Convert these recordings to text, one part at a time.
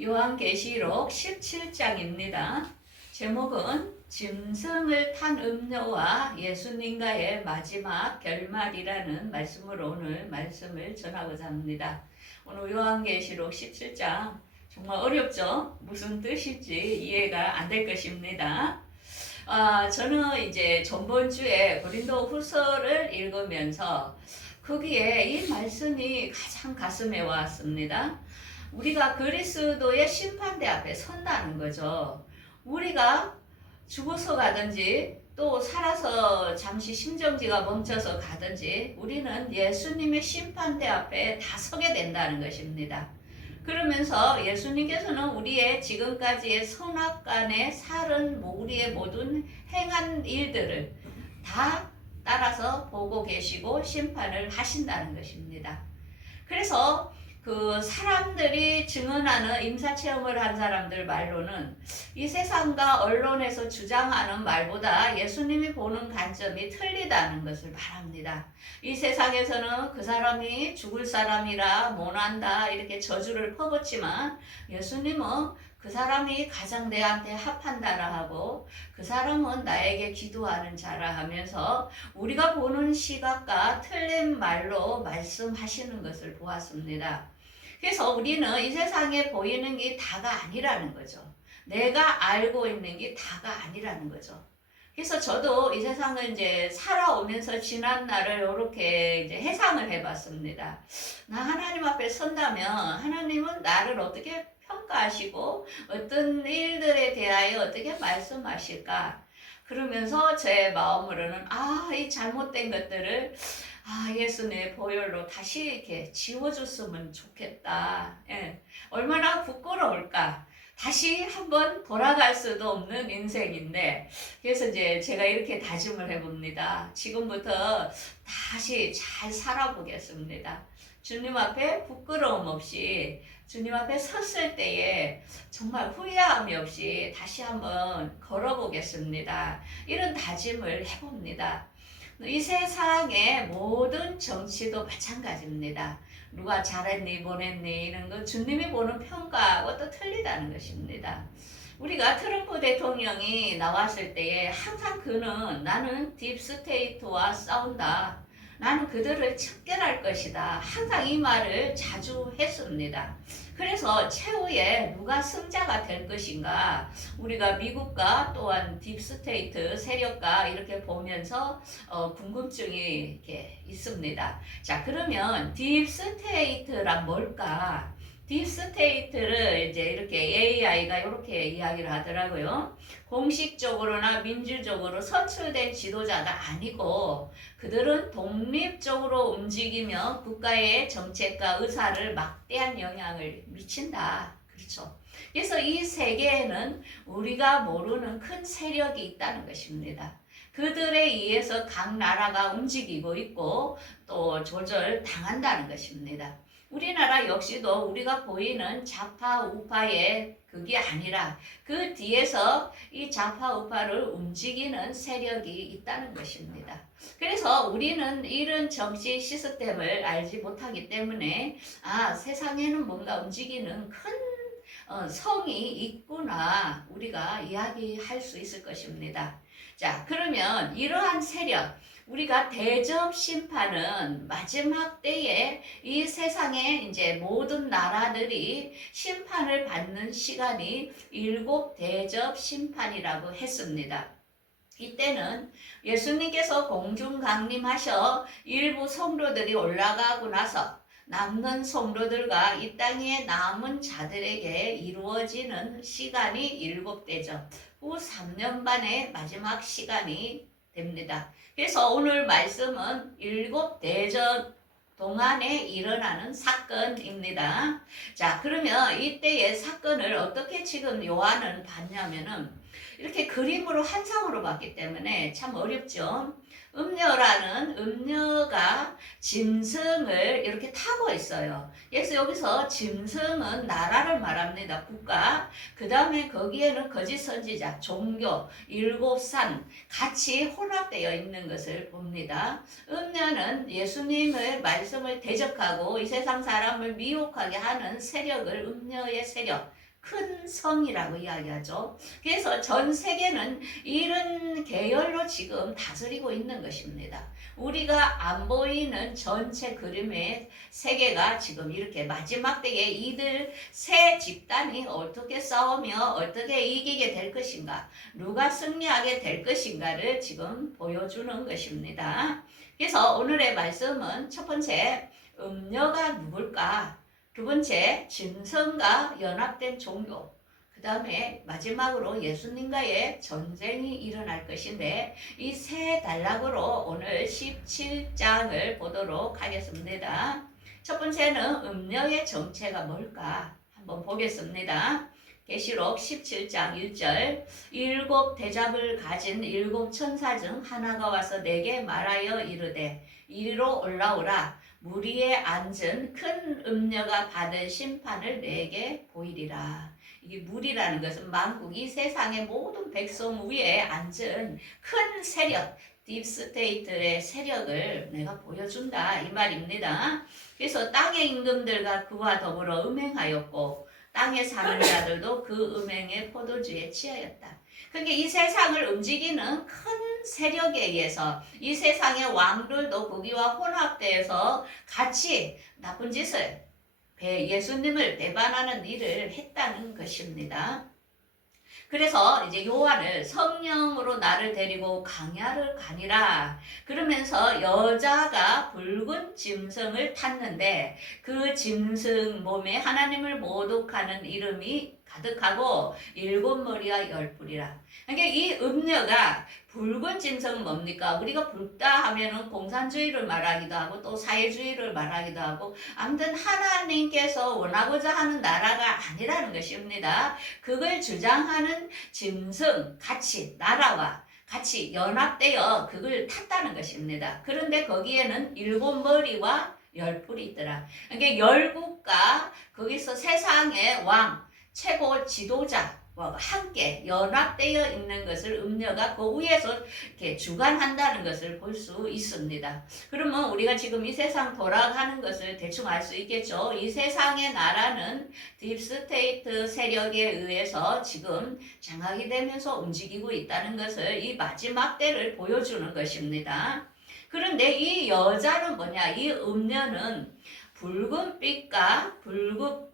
요한계시록 17장입니다. 제목은 짐승을 탄 음녀와 예수님과의 마지막 결말이라는 말씀으로 오늘 말씀을 전하고자 합니다. 오늘 요한계시록 17장 정말 어렵죠? 무슨 뜻인지 이해가 안 될 것입니다. 저는 이제 전번주에 고린도 후서를 읽으면서 거기에 이 말씀이 가장 가슴에 왔습니다. 우리가 그리스도의 심판대 앞에 선다는 거죠. 우리가 죽어서 가든지 또 살아서 잠시 심정지가 멈춰서 가든지 우리는 예수님의 심판대 앞에 다 서게 된다는 것입니다. 그러면서 예수님께서는 우리의 지금까지의 선악간의 살은 우리의 모든 행한 일들을 다 따라서 보고 계시고 심판을 하신다는 것입니다. 그래서 그 사람들이 증언하는 임사체험을 한 사람들 말로는 이 세상과 언론에서 주장하는 말보다 예수님이 보는 관점이 틀리다는 것을 말합니다. 이 세상에서는 그 사람이 죽을 사람이라 못한다 이렇게 저주를 퍼붓지만 예수님은 그 사람이 가장 내한테 합한다라 하고 그 사람은 나에게 기도하는 자라 하면서 우리가 보는 시각과 틀린 말로 말씀하시는 것을 보았습니다. 그래서 우리는 이 세상에 보이는 게 다가 아니라는 거죠. 내가 알고 있는 게 다가 아니라는 거죠. 그래서 저도 이 세상을 이제 살아오면서 지난 날을 이렇게 이제 해상을 해봤습니다. 나 하나님 앞에 선다면 하나님은 나를 어떻게 평가하시고 어떤 일들에 대하여 어떻게 말씀하실까? 그러면서 제 마음으로는 이 잘못된 것들을 예수님의 보혈로 다시 이렇게 지워줬으면 좋겠다. 얼마나 부끄러울까. 다시 한번 돌아갈 수도 없는 인생인데, 그래서 이제 제가 이렇게 다짐을 해봅니다. 지금부터 다시 잘 살아보겠습니다. 주님 앞에 부끄러움 없이, 주님 앞에 섰을 때에 정말 후회함이 없이 다시 한번 걸어보겠습니다. 이런 다짐을 해봅니다. 이 세상의 모든 정치도 마찬가지입니다. 누가 잘했니 못했니 이런 거 주님이 보는 평가하고 또 틀리다는 것입니다. 우리가 트럼프 대통령이 나왔을 때에 항상 그는 나는 딥스테이트와 싸운다. 나는 그들을 척결할 것이다. 항상 이 말을 자주 했습니다. 그래서 최후에 누가 승자가 될 것인가 우리가 미국과 또한 딥스테이트 세력과 이렇게 보면서 궁금증이 이렇게 있습니다. 자, 그러면 딥스테이트란 뭘까? 딥스테이트를 이제 이렇게 AI가 이렇게 이야기를 하더라고요. 공식적으로나 민주적으로 선출된 지도자가 아니고 그들은 독립적으로 움직이며 국가의 정책과 의사를 막대한 영향을 미친다. 그렇죠. 그래서 이 세계에는 우리가 모르는 큰 세력이 있다는 것입니다. 그들에 의해서 각 나라가 움직이고 있고 또 조절당한다는 것입니다. 우리나라 역시도 우리가 보이는 좌파 우파의 그게 아니라 그 뒤에서 이 좌파 우파를 움직이는 세력이 있다는 것입니다. 그래서 우리는 이런 정치 시스템을 알지 못하기 때문에 세상에는 뭔가 움직이는 큰 성이 있구나 우리가 이야기할 수 있을 것입니다. 자, 그러면 이러한 세력 우리가 대접 심판은 마지막 때에 이 세상의 이제 모든 나라들이 심판을 받는 시간이 7 대접 심판이라고 했습니다. 이때는 예수님께서 공중 강림하셔 일부 성도들이 올라가고 나서 남는 성도들과 이 땅에 남은 자들에게 이루어지는 시간이 7 대접 후 3년 반의 마지막 시간이 됩니다. 그래서 오늘 말씀은 7 대접 동안에 일어나는 사건입니다. 자, 그러면 이때의 사건을 어떻게 지금 요한은 봤냐면은 이렇게 그림으로 한상으로 봤기 때문에 참 어렵죠. 음녀가 짐승을 이렇게 타고 있어요. 그래서 여기서 짐승은 나라를 말합니다. 국가. 그 다음에 거기에는 거짓 선지자, 종교, 7산 같이 혼합되어 있는 것을 봅니다. 음녀는 예수님의 말씀을 대적하고 이 세상 사람을 미혹하게 하는 세력을 음녀의 세력 큰 성이라고 이야기하죠. 그래서 전 세계는 이런 계열로 지금 다스리고 있는 것입니다. 우리가 안 보이는 전체 그림의 세계가 지금 이렇게 마지막 때에 이들 세 집단이 어떻게 싸우며 어떻게 이기게 될 것인가, 누가 승리하게 될 것인가를 지금 보여주는 것입니다. 그래서 오늘의 말씀은 첫 번째, 음녀가 누굴까? 두 번째, 짐승과 연합된 종교. 그 다음에 마지막으로 예수님과의 전쟁이 일어날 것인데, 이 세 단락으로 오늘 17장을 보도록 하겠습니다. 첫 번째는 음녀의 정체가 뭘까? 한번 보겠습니다. 계시록 17장 1절, 일곱 대접을 가진 일곱 천사 중 하나가 와서 내게 말하여 이르되 이리로 올라오라. 물 위에 앉은 큰 음녀가 받을 심판을 내게 보이리라. 이게 물이라는 것은 만국이 세상의 모든 백성 위에 앉은 큰 세력, 딥스테이트의 세력을 내가 보여준다 이 말입니다. 그래서 땅의 임금들과 그와 더불어 음행하였고 땅에 사는 자들도 그 음행의 포도주에 취하였다. 그러니까 이 세상을 움직이는 큰 세력에 의해서 이 세상의 왕들도 거기와 혼합되어서 같이 나쁜 짓을, 예수님을 배반하는 일을 했다는 것입니다. 그래서 이제 요한을 성령으로 나를 데리고 광야를 가니라 그러면서 여자가 붉은 짐승을 탔는데 그 짐승 몸에 하나님을 모독하는 이름이 가득하고 일곱 머리와 열 뿔이라. 그러니까 이 음녀가 붉은 짐승은 뭡니까? 우리가 붉다 하면은 공산주의를 말하기도 하고 또 사회주의를 말하기도 하고 아무튼 하나님께서 원하고자 하는 나라가 아니라는 것입니다. 그걸 주장하는 짐승 같이 나라와 같이 연합되어 그걸 탔다는 것입니다. 그런데 거기에는 일곱 머리와 열 뿔이 있더라. 그러니까 열국과 거기서 세상의 왕 최고 지도자와 함께 연합되어 있는 것을 음녀가 그 위에서 이렇게 주관한다는 것을 볼 수 있습니다. 그러면 우리가 지금 이 세상 돌아가는 것을 대충 알 수 있겠죠. 이 세상의 나라는 딥스테이트 세력에 의해서 지금 장악이 되면서 움직이고 있다는 것을 이 마지막 때를 보여주는 것입니다. 그런데 이 여자는 뭐냐? 이 음녀는 붉은 빛과 붉은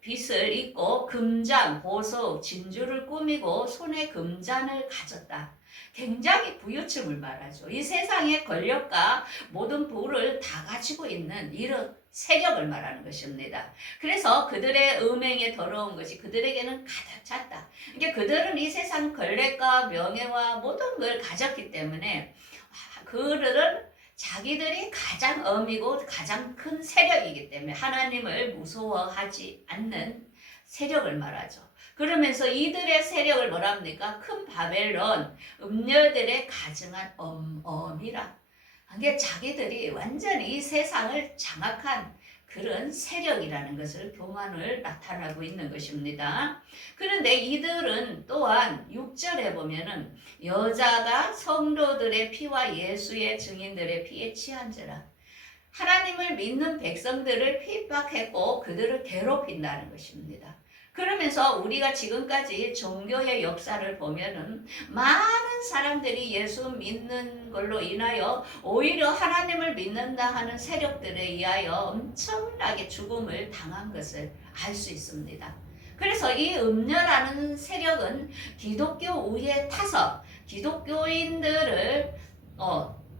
빛을 입고 금잔, 보석, 진주를 꾸미고 손에 금잔을 가졌다. 굉장히 부유층을 말하죠. 이 세상의 권력과 모든 부를 다 가지고 있는 이런 세력을 말하는 것입니다. 그래서 그들의 음행에 더러운 것이 그들에게는 가득 찼다. 이게 그들은 이 세상 권력과 명예와 모든 걸 가졌기 때문에 그들은 자기들이 가장 엄이고 가장 큰 세력이기 때문에 하나님을 무서워하지 않는 세력을 말하죠. 그러면서 이들의 세력을 뭐라 합니까? 큰 바벨론, 음녀들의 가증한 엄이라. 이게 자기들이 완전히 이 세상을 장악한 그런 세력이라는 것을 교만을 나타나고 있는 것입니다. 그런데 이들은 또한 6절에 보면은 여자가 성도들의 피와 예수의 증인들의 피에 취한지라. 하나님을 믿는 백성들을 핍박했고 그들을 괴롭힌다는 것입니다. 그러면서 우리가 지금까지 종교의 역사를 보면은 많은 사람들이 예수 믿는 걸로 인하여 오히려 하나님을 믿는다 하는 세력들에 의하여 엄청나게 죽음을 당한 것을 알 수 있습니다. 그래서 이 음녀라는 세력은 기독교 위에 타서 기독교인들을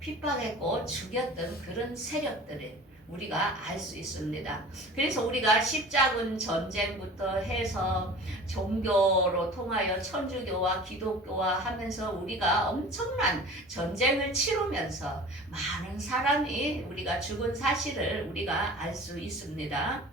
핍박했고 죽였던 그런 세력들을 우리가 알 수 있습니다. 그래서 우리가 십자군 전쟁부터 해서 종교로 통하여 천주교와 기독교와 하면서 우리가 엄청난 전쟁을 치르면서 많은 사람이 우리가 죽은 사실을 우리가 알 수 있습니다.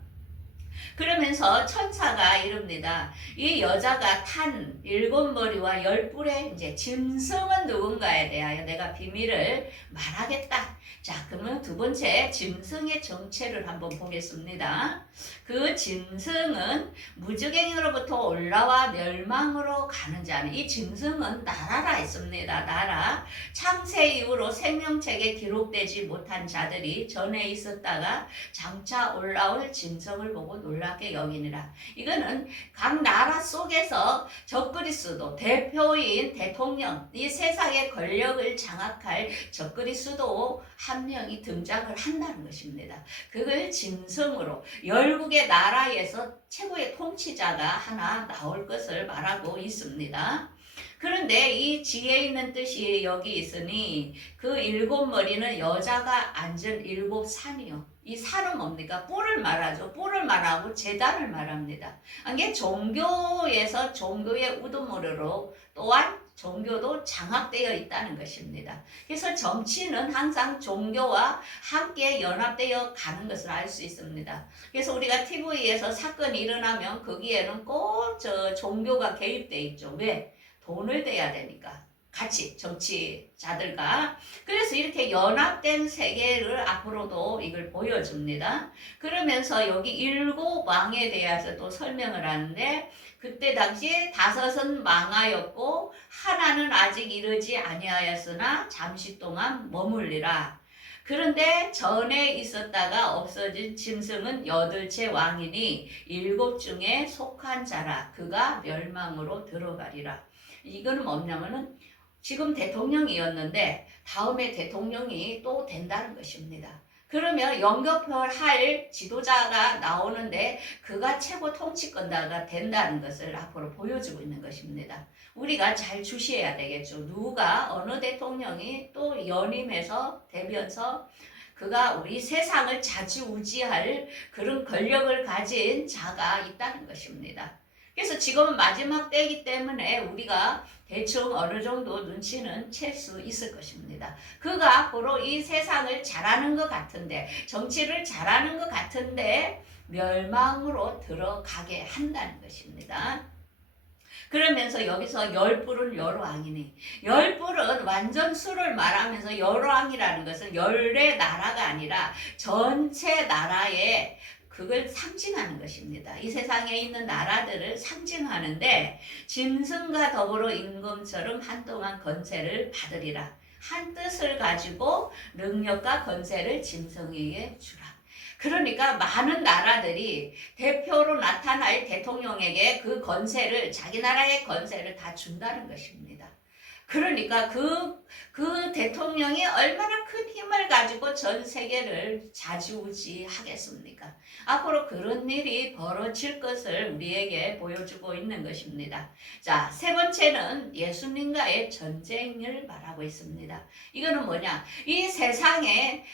그러면서 천사가 이릅니다. 이 여자가 탄 일곱 머리와 열 뿔의 이제 짐승은 누군가에 대하여 내가 비밀을 말하겠다. 자, 그러면 두 번째 짐승의 정체를 한번 보겠습니다. 그 짐승은 무주갱으로부터 올라와 멸망으로 가는 자는, 이 짐승은 나라라 했습니다. 나라. 창세 이후로 생명책에 기록되지 못한 자들이 전에 있었다가 장차 올라올 짐승을 보고 놀랍게 여기니라. 이거는 각 나라 속에서 적그리스도, 대표인 대통령, 이 세상의 권력을 장악할 적그리스도 한 명이 등장을 한다는 것입니다. 그걸 짐승으로, 열국의 나라에서 최고의 통치자가 하나 나올 것을 말하고 있습니다. 그런데 이 지혜 있는 뜻이 여기 있으니 그 일곱 머리는 여자가 앉은 일곱 산이요. 이 산은 뭡니까? 뿔을 말하죠. 뿔을 말하고 제단을 말합니다. 이게 종교에서 종교의 우두머리로 또한 종교도 장악되어 있다는 것입니다. 그래서 정치는 항상 종교와 함께 연합되어 가는 것을 알 수 있습니다. 그래서 우리가 TV에서 사건이 일어나면 거기에는 꼭 종교가 개입되어 있죠. 왜? 돈을 대야 되니까. 같이 정치자들과. 그래서 이렇게 연합된 세계를 앞으로도 이걸 보여줍니다. 그러면서 여기 일곱 왕에 대해서 또 설명을 하는데, 그때 당시에 다섯은 망하였고 하나는 아직 이르지 아니하였으나 잠시 동안 머물리라. 그런데 전에 있었다가 없어진 짐승은 여덟째 왕이니 일곱 중에 속한 자라. 그가 멸망으로 들어가리라. 이거는 뭐냐면은 지금 대통령이었는데 다음에 대통령이 또 된다는 것입니다. 그러면 영접할 지도자가 나오는데 그가 최고 통치권자가 된다는 것을 앞으로 보여주고 있는 것입니다. 우리가 잘 주시해야 되겠죠. 누가 어느 대통령이 또 연임해서 되면서 그가 우리 세상을 좌지우지할 그런 권력을 가진 자가 있다는 것입니다. 그래서 지금은 마지막 때이기 때문에 우리가 대충 어느 정도 눈치는 챌 수 있을 것입니다. 그가 앞으로 이 세상을 잘하는 것 같은데, 정치를 잘하는 것 같은데 멸망으로 들어가게 한다는 것입니다. 그러면서 여기서 열뿔은 열왕이니, 열뿔은 완전 수를 말하면서 열왕이라는 것은 열의 나라가 아니라 전체 나라의 그걸 상징하는 것입니다. 이 세상에 있는 나라들을 상징하는데, 짐승과 더불어 임금처럼 한동안 권세를 받으리라. 한 뜻을 가지고 능력과 권세를 짐승에게 주라. 그러니까 많은 나라들이 대표로 나타날 대통령에게 그 권세를, 자기 나라의 권세를 다 준다는 것입니다. 그러니까 그 대통령이 얼마나 큰 힘을 가지고 전 세계를 좌지우지하겠습니까? 앞으로 그런 일이 벌어질 것을 우리에게 보여주고 있는 것입니다. 자, 세 번째는 예수님과의 전쟁을 말하고 있습니다. 이거는 뭐냐? 이 세상에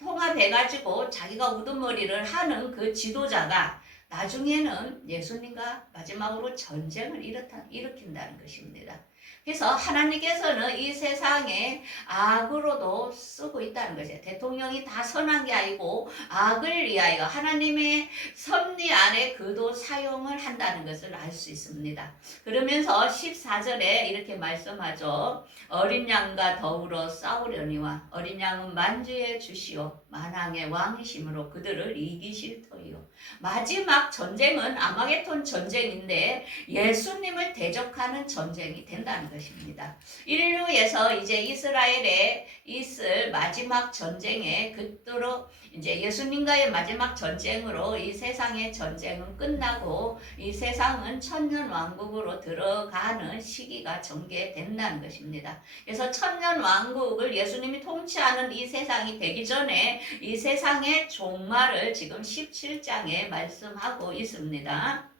통합해가지고 자기가 우두머리를 하는 그 지도자가 나중에는 예수님과 마지막으로 전쟁을 일으킨다는 것입니다. 그래서 하나님께서는 이 세상에 악으로도 쓰고 있다는 것이에요. 대통령이 다 선한 게 아니고 악을 위하여 하나님의 섭리 안에 그도 사용을 한다는 것을 알 수 있습니다. 그러면서 14절에 이렇게 말씀하죠. 어린 양과 더불어 싸우려니와 어린 양은 만주의 주시오 만왕의 왕이심으로 그들을 이기실 터이요. 마지막 전쟁은 아마겟돈 전쟁인데 예수님을 대적하는 전쟁이 된다는 것입니다. 인류에서 이제 이스라엘에 있을 마지막 전쟁에 그토록 이제 예수님과의 마지막 전쟁으로 이 세상의 전쟁은 끝나고 이 세상은 천년 왕국으로 들어가는 시기가 전개된다는 것입니다. 그래서 천년 왕국을 예수님이 통치하는 이 세상이 되기 전에 이 세상의 종말을 지금 17장에 말씀하고 있습니다.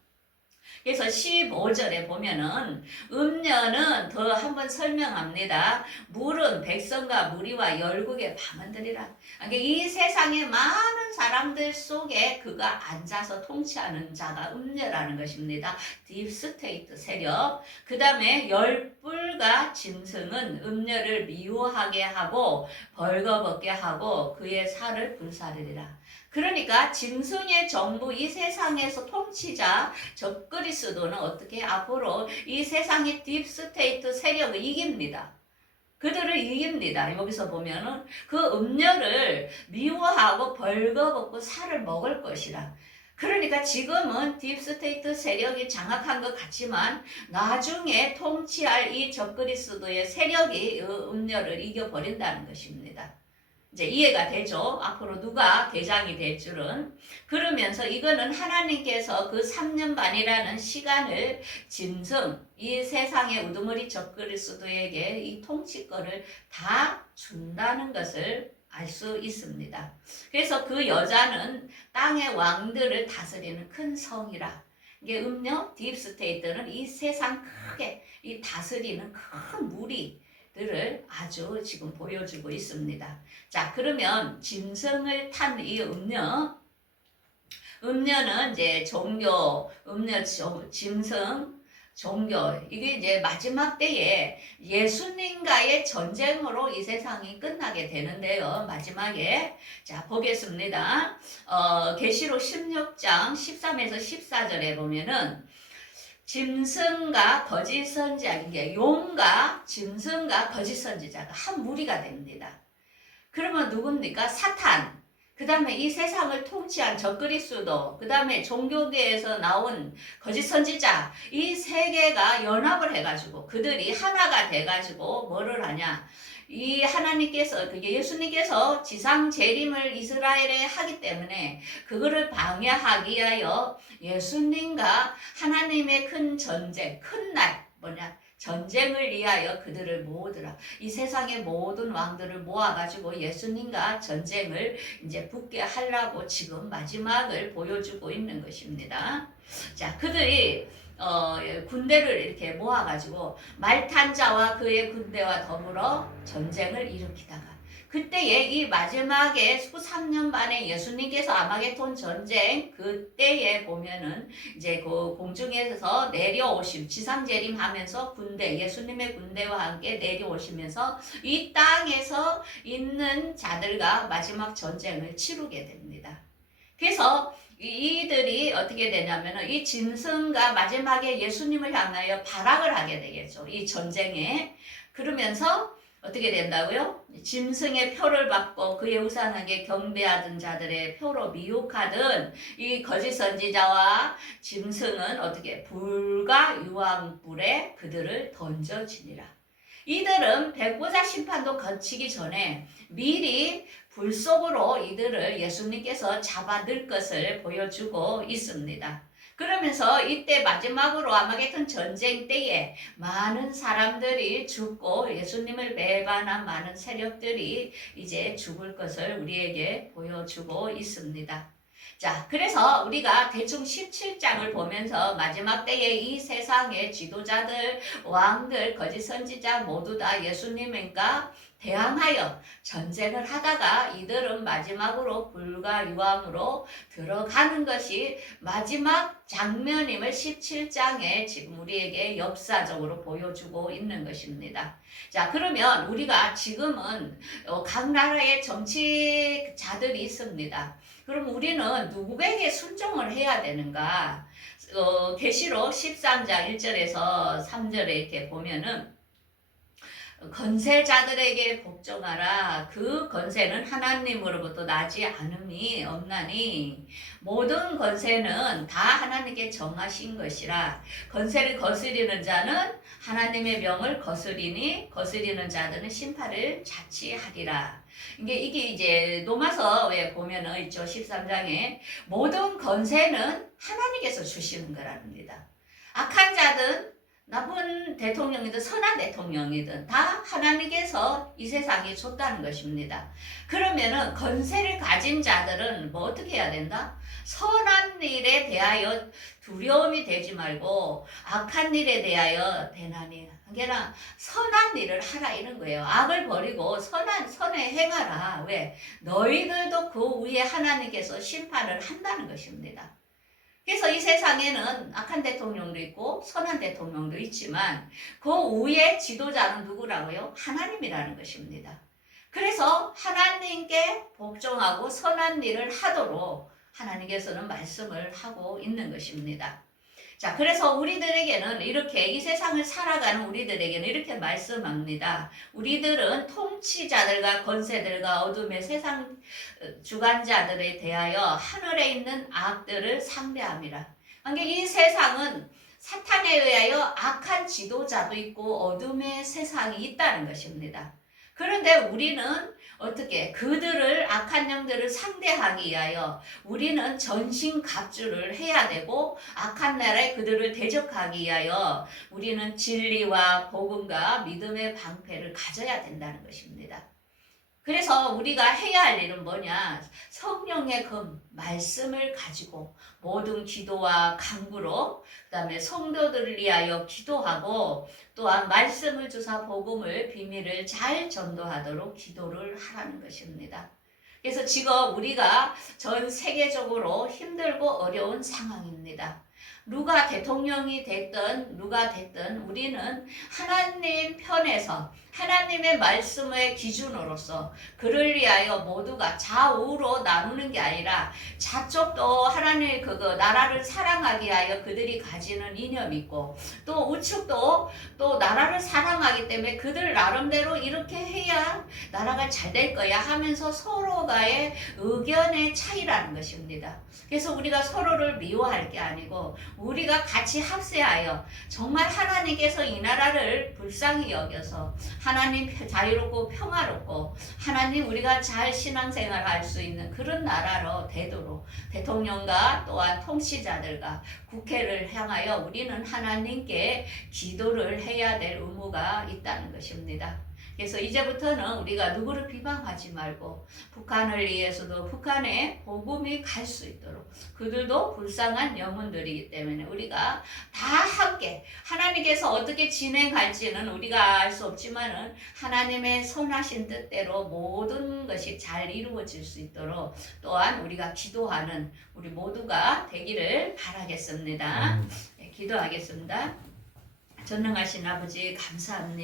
그래서 15절에 보면은 음녀는 더 한번 설명합니다. 물은 백성과 무리와 열국의 밤은들이라. 그러니까 이 세상의 많은 사람들 속에 그가 앉아서 통치하는 자가 음녀라는 것입니다. 딥스테이트 세력. 그 다음에 열뿔과 짐승은 음녀를 미워하게 하고 벌거벗게 하고 그의 살을 불사르리라. 그러니까 짐승의 정부, 이 세상에서 통치자 적그리스도는 어떻게 앞으로 이 세상의 딥스테이트 세력을 이깁니다. 그들을 이깁니다. 여기서 보면은 그 음녀를 미워하고 벌거벗고 살을 먹을 것이라. 그러니까 지금은 딥스테이트 세력이 장악한 것 같지만 나중에 통치할 이 적그리스도의 세력이 음료를 이겨버린다는 것입니다. 이제 이해가 되죠? 앞으로 누가 대장이 될 줄은. 그러면서 이거는 하나님께서 그 3년 반이라는 시간을 짐승, 이 세상의 우두머리 적그리스도에게 이 통치권을 다 준다는 것을 알 수 있습니다. 그래서 그 여자는 땅의 왕들을 다스리는 큰 성이라. 이게 음료 딥스테이트는 이 세상 크게 이 다스리는 큰 무리들을 아주 지금 보여주고 있습니다. 자, 그러면 짐승을 탄 이 음료는 이제 종교, 짐승, 종교, 이게 이제 마지막 때에 예수님과의 전쟁으로 이 세상이 끝나게 되는데요. 마지막에. 자, 보겠습니다. 계시록 16장 13에서 14절에 보면은 짐승과 거짓 선지자, 이게 용과 짐승과 거짓 선지자가 한 무리가 됩니다. 그러면 누굽니까? 사탄. 그 다음에 이 세상을 통치한 적그리스도, 그 다음에 종교계에서 나온 거짓 선지자, 이 세 개가 연합을 해가지고 그들이 하나가 돼가지고 뭐를 하냐? 이 하나님께서, 그게 예수님께서 지상 재림을 이스라엘에 하기 때문에 그거를 방해하기 위하여 예수님과 하나님의 큰 전쟁, 큰 날, 뭐냐? 전쟁을 위하여 그들을 모으더라. 이 세상의 모든 왕들을 모아가지고 예수님과 전쟁을 이제 붙게 하려고 지금 마지막을 보여주고 있는 것입니다. 자, 그들이 군대를 이렇게 모아가지고 말탄자와 그의 군대와 더불어 전쟁을 일으키다가 그때에 이 마지막에 3년 반에 예수님께서 아마겟돈 전쟁 그때에 보면은 이제 그 공중에서 내려오심 지상재림하면서 군대 예수님의 군대와 함께 내려오시면서 이 땅에서 있는 자들과 마지막 전쟁을 치르게 됩니다. 그래서 이들이 어떻게 되냐면은 이 짐승과 마지막에 예수님을 향하여 발악을 하게 되겠죠. 이 전쟁에. 그러면서 어떻게 된다고요? 짐승의 표를 받고 그의 우상에게 경배하던 자들의 표로 미혹하던 이 거짓 선지자와 짐승은 어떻게 불과 유황불에 그들을 던져지니라. 이들은 백보자 심판도 거치기 전에 미리 불 속으로 이들을 예수님께서 잡아들 것을 보여주고 있습니다. 그러면서 이때 마지막으로 아마겟돈 전쟁 때에 많은 사람들이 죽고 예수님을 배반한 많은 세력들이 이제 죽을 것을 우리에게 보여주고 있습니다. 자, 그래서 우리가 대충 17장을 보면서 마지막 때에 이 세상의 지도자들, 왕들, 거짓 선지자 모두 다 예수님과 대항하여 전쟁을 하다가 이들은 마지막으로 불과 유황으로 들어가는 것이 마지막 장면임을 17장에 지금 우리에게 역사적으로 보여주고 있는 것입니다. 자, 그러면 우리가 지금은 각 나라의 정치자들이 있습니다. 그럼 우리는 누구에게 순종을 해야 되는가? 계시록 13장 1절에서 3절에 이렇게 보면은 건세자들에게 복종하라. 그 건세는 하나님으로부터 나지 않음이 없나니 모든 건세는 다 하나님께 정하신 것이라. 건세를 거스리는 자는 하나님의 명을 거스리니 거스리는 자들은 심판을 자치하리라. 이게 이제 로마서에 보면은 있죠. 13장에 모든 건세는 하나님께서 주시는 거랍니다. 악한 자든 나쁜 대통령이든 선한 대통령이든 다 하나님께서 이 세상에 줬다는 것입니다. 그러면은 건세를 가진 자들은 뭐 어떻게 해야 된다? 선한 일에 대하여 두려움이 되지 말고 악한 일에 대하여 대난이 그러니까 선한 일을 하라 이런 거예요. 악을 버리고 선에 행하라. 왜? 너희들도 그 위에 하나님께서 심판을 한다는 것입니다. 그래서 이 세상에는 악한 대통령도 있고 선한 대통령도 있지만 그 위에 지도자는 누구라고요? 하나님이라는 것입니다. 그래서 하나님께 복종하고 선한 일을 하도록 하나님께서는 말씀을 하고 있는 것입니다. 자, 그래서 우리들에게는 이렇게 이 세상을 살아가는 우리들에게는 이렇게 말씀합니다. 우리들은 통치자들과 권세들과 어둠의 세상 주관자들에 대하여 하늘에 있는 악들을 상대함이라. 그러니까 이 세상은 사탄에 의하여 악한 지도자도 있고 어둠의 세상이 있다는 것입니다. 그런데 우리는 어떻게 그들을 악한 영들을 상대하기 위하여 우리는 전신갑주를 해야 되고 악한 나라에 그들을 대적하기 위하여 우리는 진리와 복음과 믿음의 방패를 가져야 된다는 것입니다. 그래서 우리가 해야 할 일은 뭐냐? 성령의 그 말씀을 가지고 모든 기도와 간구로 그다음에 성도들을 위하여 기도하고 또한 말씀을 주사 복음을 비밀을 잘 전도하도록 기도를 하라는 것입니다. 그래서 지금 우리가 전 세계적으로 힘들고 어려운 상황입니다. 누가 대통령이 됐든 누가 됐든 우리는 하나님 편에서 하나님의 말씀의 기준으로서 그를 위하여 모두가 좌우로 나누는 게 아니라 좌쪽도 하나님의 나라를 사랑하기 위하여 그들이 가지는 이념이 있고 또 우측도 또 나라를 사랑하기 때문에 그들 나름대로 이렇게 해야 나라가 잘 될 거야 하면서 서로가의 의견의 차이라는 것입니다. 그래서 우리가 서로를 미워할 게 아니고 우리가 같이 합세하여 정말 하나님께서 이 나라를 불쌍히 여겨서 하나님 자유롭고 평화롭고 하나님 우리가 잘 신앙생활 할 수 있는 그런 나라로 되도록 대통령과 또한 통치자들과 국회를 향하여 우리는 하나님께 기도를 해야 될 의무가 있다는 것입니다. 그래서 이제부터는 우리가 누구를 비방하지 말고 북한을 위해서도 북한에 복음이 갈 수 있도록 그들도 불쌍한 영혼들이기 때문에 우리가 다 함께 하나님께서 어떻게 진행할지는 우리가 알 수 없지만은 하나님의 선하신 뜻대로 모든 것이 잘 이루어질 수 있도록 또한 우리가 기도하는 우리 모두가 되기를 바라겠습니다. 네, 기도하겠습니다. 전능하신 아버지 감사합니다.